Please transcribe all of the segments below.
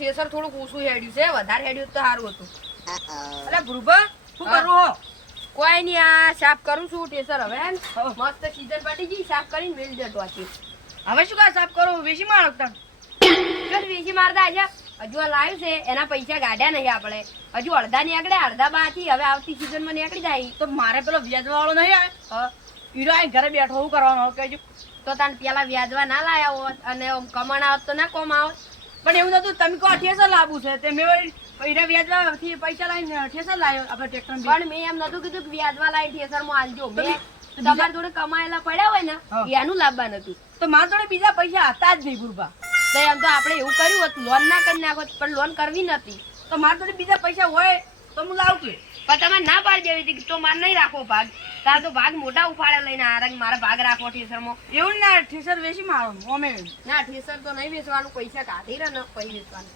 Thresher થોડુંક ઓછું હેડ્યું છે, વધારે હેડ્યું તો સારું હતું. અરે ભૃભા શું કરું હો? કોઈ નહીં, આ સાફ કરું છું થ્રેસર. હવે મસ્ત સીઝન પડી ગઈ, સાફ કરીને મેળ દેતો આથી. હવે શું કા સાફ કરો? વેસી માં રાખતા બસ વેચી મારતા છે. હજુ આ લાવ્યું છે એના પૈસા ગાઢ્યા નહીં આપણે. હજુ અડધા નીકળ્યા, અડધા બાકી. હવે આવતી સીઝન માં નીકળી જાય. તો મારે પેલો વ્યાજ વાળો નહીં આવે? હીરો અહીં ઘરે બેઠો શું કરવાનું કહેજો? તો તને પેલા વ્યાજવા ના લાયા હોત અને કમણ આવત તો ના કોમ આવત. પણ એવું નતું, તમે કહો ઠેસર લાવવું છે તે મેં હીરા વ્યાજવાથી પૈસા લાવીને ઠેસર લાવ્યો આપણે ટ્રેક્ટર. પણ મેં એમ નતું કીધું કે વ્યાજવા લાવી ઠેસર માં આલજો. મેં તમારા જોડે કમાયેલા પડ્યા હોય ને એનું લાવવાનું હતું. તો મારા જોડે બીજા પૈસા હતા જ નહીં ગુરબા. તો એમ તો આપણે એવું કર્યું હોત, લોન ના કરી નાખો, પણ લોન કરવી નથી. તો મારા જોડે બીજા પૈસા હોય તો હું લાવું કે? પણ તમારે ના પાડી દેવી હતી તો મારે નહીં રાખવો ભાગ. તાર તો ભાગ મોટા ઉફાડે લઈને આ મારા ભાગ રાખવો ઠેસરમાં. એવું ના, ઠેસર વેચી મારો અમે. ના ઠેસર તો નહીં વેચવાનું, પૈસા કાઢી રહે ને પછી વેચવાનું.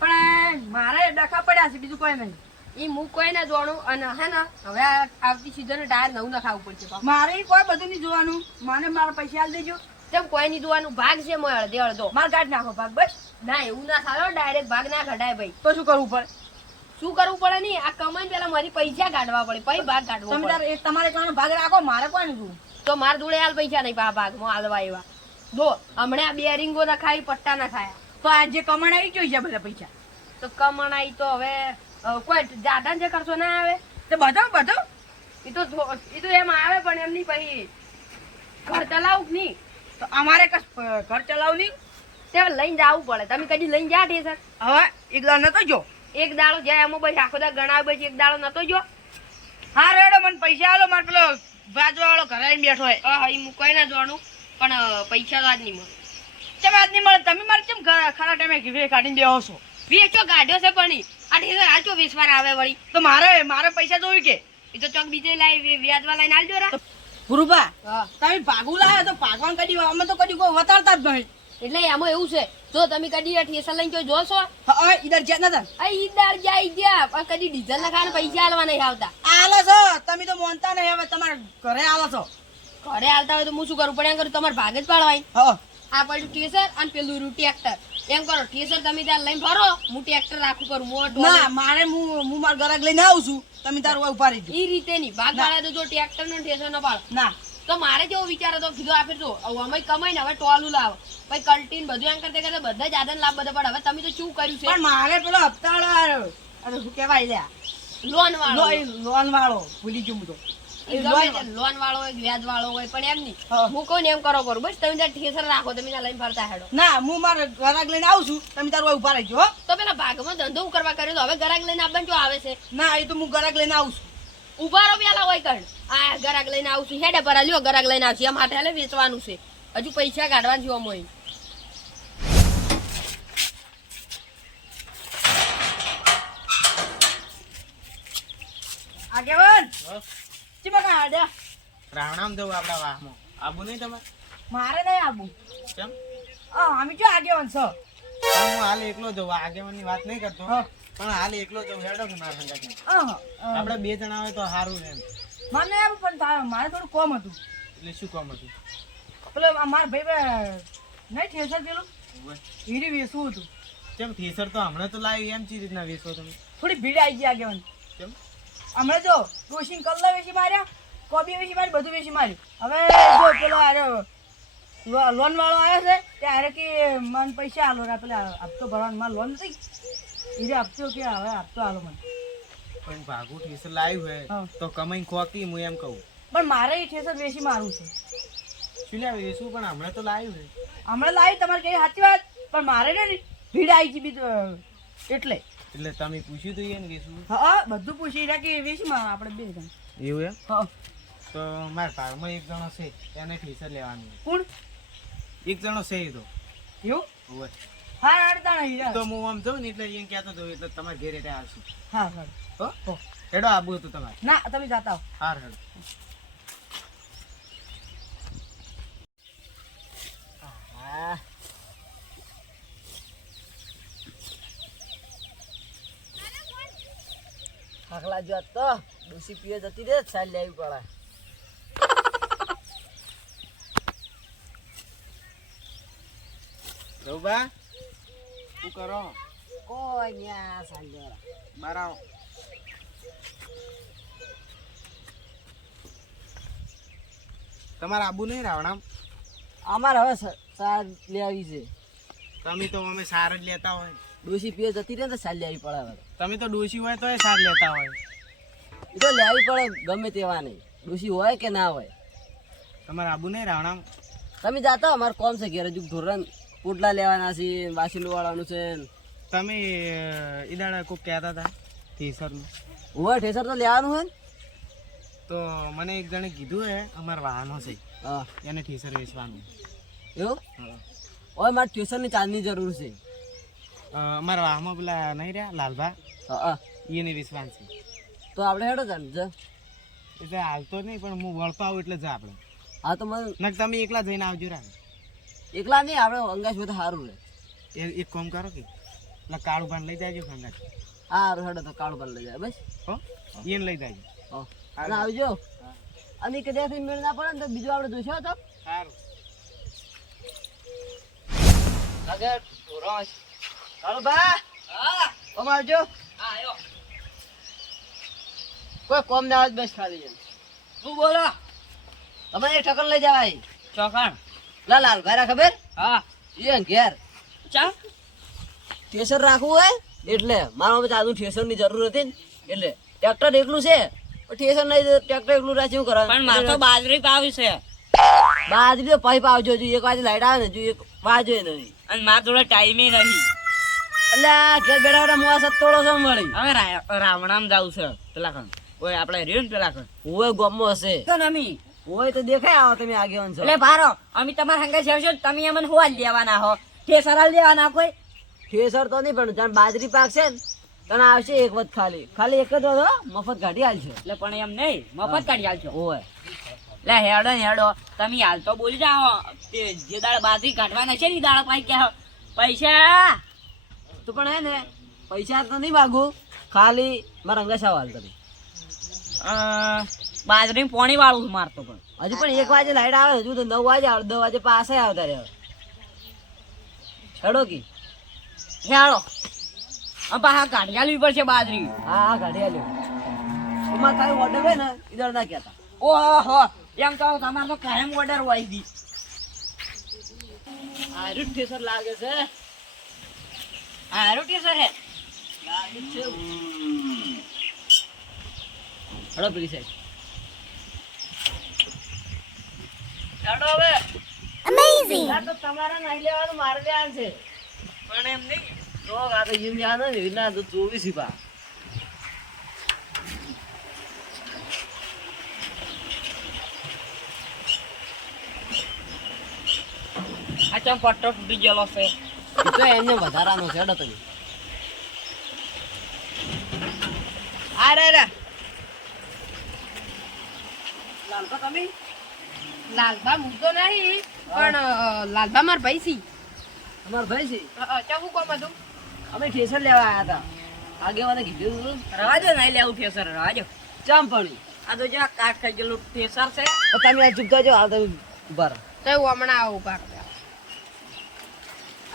પણ મારે ડખા પડ્યા છે, બીજું કોઈ નહીં. એ હું કોઈ ના જોવાનું. અને હે ને હવે આવતી સીઝન ટાયર નવું નખાવવું પડશે પાછું. મારે કોઈ બધું નહીં જોવાનું, મને મારા પૈસા આલી દેજો. તેમ કોઈ નહીં જોવાનું, ભાગ છે મોય અડધે અડધો. મારે કાઢ નાખો ભાગ બસ. ના એવું ના થાય, ડાયરેક્ટ ભાગ ના કઢાય ભાઈ. તો શું કરવું પડે? શું કરવું પડે નહીં, આ કમાઈને પેલા મારી પૈસા કાઢવા પડે, પછી ભાગ કાઢવો તમે પડે. તમારે એકલાનો ભાગ રાખો, મારે કોઈ નહીં જોવું. તો મારા જોડે હાલ પૈસા નહીં ભાગમાં હાલવા એવા. જો હમણાં આ બે રીંગો ના ખાઈ, પટ્ટા ના ખાયા. તો આ જે કમાણ આવી જોઈ છે બધા પૈસા. તો કમાણાઈ તો હવે કોઈ જાડા જે કરશો ના આવે. તો બધો એ તો એમ આવે પણ એમ નહીં, પછી ઘર ચલાવું નહીં. તો અમારે કશ ઘર ચલાવું નહીં. તે લઈને જવું પડે. તમે કદી લઈને જા ઠેસર? હવે એકલા નતો જો. એક દાડો જાય એમાં બસ આખો દા ગણાવે, બસ એક દાડો નતો જો. હા રેડો, મને પૈસા આલો. મારે પેલો વાજવા વાળો ઘરે આવીને બેઠો હોય. હા એ મુકાઈ ના જોવાનું, પણ પૈસા તો આજ નહીં મળે. કેમ આજ નહીં મળે? તમે મારે કેમ ખરા ટાઈમે ઘીરે કાઢીને બેહો છો? વેચો ગાઢ્યો છે પણ આ ઠેસર આચો વેચવાર આવે વળી. તો મારે પૈસા જોવી કે? એ તો ચોક બીજે લાવી વ્યાજવા લઈને આલજો રા. ગુરુબા, હા તમે ભાગું લાવ્યો તો ભાગવાન કદી અમે તો કદી કોઈ વતાડતા જ નહીં. એટલે એમાં એવું છે, જો તમે કદી ઠેસર લઈને જો જોશો હા ઈધર જ્યાં નતા આ ઈદાર જાય ગયા, પણ કદી ડીઝલ ના ખાને પૈસા આલવા નહીં આવતા. આલો છો તમે તો મોનતા નહીં. હવે તમારે ઘરે આલો છો. ઘરે આવતા હોય તો હું શું કરું પડે? એમ કરું તમારે ભાગ જ પાડવાય. હા આ પડ્યું ઠેસર અને પેલું રૂ ટ્રેક્ટર. એમ કરો ઠેસર તમે ત્યાં લઈને ફરો, હું ટ્રેક્ટર રાખું કરું મોટું. ના, મારે હું મારા ઘરાક લઈને આવું છું. તમે તારું ઉભા રહીજો. એ રીતે નહીં ભાગ પાડે તો જો ટ્રેક્ટર નો ઠેસર નો પાડો. ના, તો મારે જેવો વિચાર હતો, કીધું આપે તો અમે કમાઈ ને હવે ટોલું લાવો, પછી કલ્ટીન બધું એમ કરતા કરતા બધા જ આદન લાભ બધા. પણ હવે તમે તો શું કર્યું છે? પણ મારે પેલો હપ્તાવાળો અરે શું કહેવાય લ્યા, લોન વાળો. લોન વાળો ભૂલી ગયું હું તો. લોન વાળો હોય, વ્યાજ વાળો હોય, પણ એમ નહીં. હા. હું કહું ને એમ કરો બરોબર. બસ તમે ત્યાં ઠેસર રાખો, તમે ત્યાં લઈને ફરતા હેડો. ના, હું મારા ઘરાક લઈને આવું છું. તમે તારું ઉભા રહીજો. હો. તો પેલા ભાગમાં ધંધો કરવા કર્યો તો હવે ગરાક લઈને આપવાનું જો આવે છે. ના, એ તો હું ઘરાક લઈને આવું છું. ઉભા રહો પેલા હોય કણ. આ ગરાક લઈને આવું છું, હેડે પર લ્યો ગરાક લઈને આવશે. એમ હાથે વેચવાનું છે, હજુ પૈસા કાઢવાના છે અમોય. આગેવાન ચીમાં કાં આડ્યા? રાવણામ જવું આપડા વાહમાં. આબુ નહીં તમારે? મારે નહીં આવું. કેમ? અમે જો આગેવાન છો. પણ હું હાલ એકલો જવું. આગેવાનની વાત નહીં કરતો, હા. પણ હાલ એકલો જવું. હેડો કે મારા સંગાથે. આપણે આપણે બે જણા હોય તો સારું ને એમ. મને એમ પણ મારે થોડું કોમ હતું. એટલે શું કામ હતું? પેલો મારા ભાઈ નહીં ઠેસર પેલું હીરી વેચવું હતું. કેમ થેસર તો હમણાં તો લાવી, એમ ચી રીતના વેચો તમે? થોડી ભીડ આવી ગઈ આગેવાન. કેમ? હમણાં જો ડોશિંગ કલ્લા વેચી માર્યા, કોબી વેચી મારી, બધું વેચી માર્યું. હવે જો પેલો આર્યો લોન વાળો આવ્યો છે ત્યારે કે મને પૈસા આલો રા, પેલા હપ્તો ભરવાનો મારે લોન નથી હીરે હપ્તો કે હવે હપ્તો આલો મને. પણ ભાગું થેસર લાવ્યું હોય હા. તો કમાઈને ખોકી હું એમ કહું. પણ મારે એ ઠેસર વેચી મારવું છે. શું લે વેચવું? પણ હમણાં તો લાવ્યું હોય. હમણાં લાવી તમારે કઈ સાચી વાત, પણ મારે ને ભીડ આવી ગઈ બીજું એટલે. એટલે તમે પૂછ્યું તો એને વેચવું? હા બધું પૂછી રાખી વેચી માં આપણે બે જણ. એવું એમ? હા. તો મારા ભાગમાં એક જણો છે, એને થેસર લેવાનું. કોણ? એક જણો છે એ તો. એવું? હોય હા અડતા નહીં. તો હું આમ જાઉં ને એટલે એને કહેતો હતો, એટલે તમારે ઘેર એટલે આવશું. હા હા. હો? હેડો આબુ હતું તમારે. ના તમે જાતા હો. હાર હેડો. આખલા જો તો ડોસી પીએ જતી રે ચાલ લેવી પડે. રઉબા શું કરો? કોઈ ન્યા સાંજોરા બરાબર. તમારે આબુ નહીં રાવણામ? અમારે હવે સાર લેવી છે. તમે તો અમે સાર જ લેતા હોય. ડોશી પીએ જતી રહે ને તો સાર લેવી પડે હવે. તમે તો ડોશી હોય તો સાર લેતા હોય. એ તો લેવી પડે ગમે તેવા નહીં, ડોશી હોય કે ના હોય. તમારે આબુ નહીં રાવણામ? તમે જાતા અમારે કોમ છે ઘેર હજુ ધોરણ પોટલા લેવાના છે, વાસીલું વાળવાનું છે. તમે એ દાડા કોઈક કહેતા હતા થેસરનું, હોય ઠેસર તો લેવાનું હોય ને. તો મને એક જણે કીધું હે અમારા વાહનો છે હા એને ઠેસર વેચવાનું. એવું ઓય મારે ટ્યુશનની ચાંદની જરૂર છે. અમારા વાહમાં પેલા નહીં રહ્યા લાલભા, હા એને વેચવાનું છે. તો આપણે હેડો જાણ જ. એટલે હાલતો નહીં પણ હું વળતો આવું એટલે જા આપણે. હા તો મને નક તમે એકલા જઈને આવજો રા. એકલા નહીં, આપણે અંગાશ હોય તો સારું રહે. એક કામ કરો કે પેલા કાળું ભાન લઈ જાજો ખંગાત. હા સારું હેડો તો કાળું પર લઈ જાય બસ. હો એને લઈ જાજો. અને આવજો. અને કદાચ મેળ ના પડે ને તો બીજું આપણે જોઈશું તો સારું. આગળ રોજ કાળું બા હા કોમ આવજો. હા આયો. કોઈ કોમ ના આવે બસ ખાલી છે. શું બોલો? તમારે એક ઠકર લઈ જવાય. ચોકણ. લા લાલ ભાઈ ખબર હા. એ ઘેર ચા ઠેસર રાખવું હોય એટલે મારા પાસે આજુ ઠેસરની જરૂર હતી ને એટલે ટ્રેક્ટર એકલું છે પણ ઠેસર નહીં, ટ્રેક્ટર એકલું રાખી શું કરવાનું. પણ મારે તો બાજરી પાવી છે બાજરી તો પાઇપ આવજો, જો એક વાજે લાઈટ આવે ને જો એક વાજો નહીં. અને મારા જોડે ટાઈમે નહીં. એટલે ઘેર બેઠા બેઠા મોવા સત્તોડો છો મળી. હવે રાવણામ જાવ છે પેલા કણ. ઓય આપણે રહ્યું ને પેલા કણ. હોય ગમો હશે તો નમી. હોય તો દેખાય આવો તમે આગેવાન છો. એટલે ભારો અમે તમારા હંગે જાવશો તમે અમને હોવા જ લેવાના હો. ઠેસરા લેવાના કોઈ. ઠેસર તો નહીં પણ જાણ બાજરી પાકશે ને તને આવશે એક વખત ખાલી એક જ હતો મફત કાઢી હાલશે. એટલે પણ એમ નહીં મફત કાઢી આલશો. હોય લે હેડો ને હેડો તમે હાલ તો બોલી જાઓ. તે જે દાળ બાજરી કાઢવાના છે ને દાળ પાઈ કે પૈસા તો પણ હે ને પૈસા તો નહીં માગું, ખાલી મારા અંગાસા હાલ તમે. બાજરી પોણી વાળું મારતો પણ હજુ પણ 1 વાગે લાઈટ આવે, હજુ તો 9 વાગે આવે, 10 વાગે પાસે આવતા રહે. હેડો કી હેડો પાછા કાઢી આલવી પડશે બાજરી. હા કાઢી આલ્યો. તમારે કાંઈ ઓર્ડર હોય ને ઈધર ના કહેતા. ઓહો એમ તો તમારે તો કાયમ ઓર્ડર હોય દી. હારું ઠેસર લાગે છે. હારું ટેસર હે. લાગે છે. હેડો પેલી સાઈડ. હેડો હવે. અમેઝિંગ. આ તો તમારા નહીં લેવાનું, મારે લેવાનું છે. પણ એમ નહીં. તો આ તો જીમ યાદ ને વિના તો 24 પા. આ ચમ પટ્ટો તૂટી ગયેલો છે. એ તો એમને વધારાનો છે. હેડો તમે. આ રે રે લાલપા તમે લાલબા મૂકતો નહીં પણ લાલબા માર ભાઈ સી. અમાર ભાઈ છે. ચવું કોમ હતું. અમે ઠેસર લેવા આવ્યા હતા. આગેવાને કીધું હતું રવાજો નહીં લેવું ઠેસર રવાજો. ચાંપણી. આ તો જો કાટ ખાઈ ગયેલું ઠેસર છે. તમે આ ચૂપ થજો. આ તમે ઉભા રહો. તો હું હમણાં આવું પાક.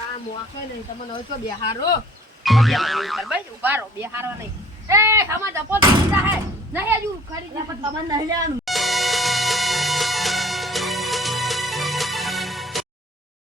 આ મોખે નહીં તમને હવે તો બિહારો. ભાઈ ઉભા રહો બિહારો નહીં. એ હમણાં જપો દીધા હે નહીં હજુ ખરીદી પણ તમારે નહીં લેવાનું.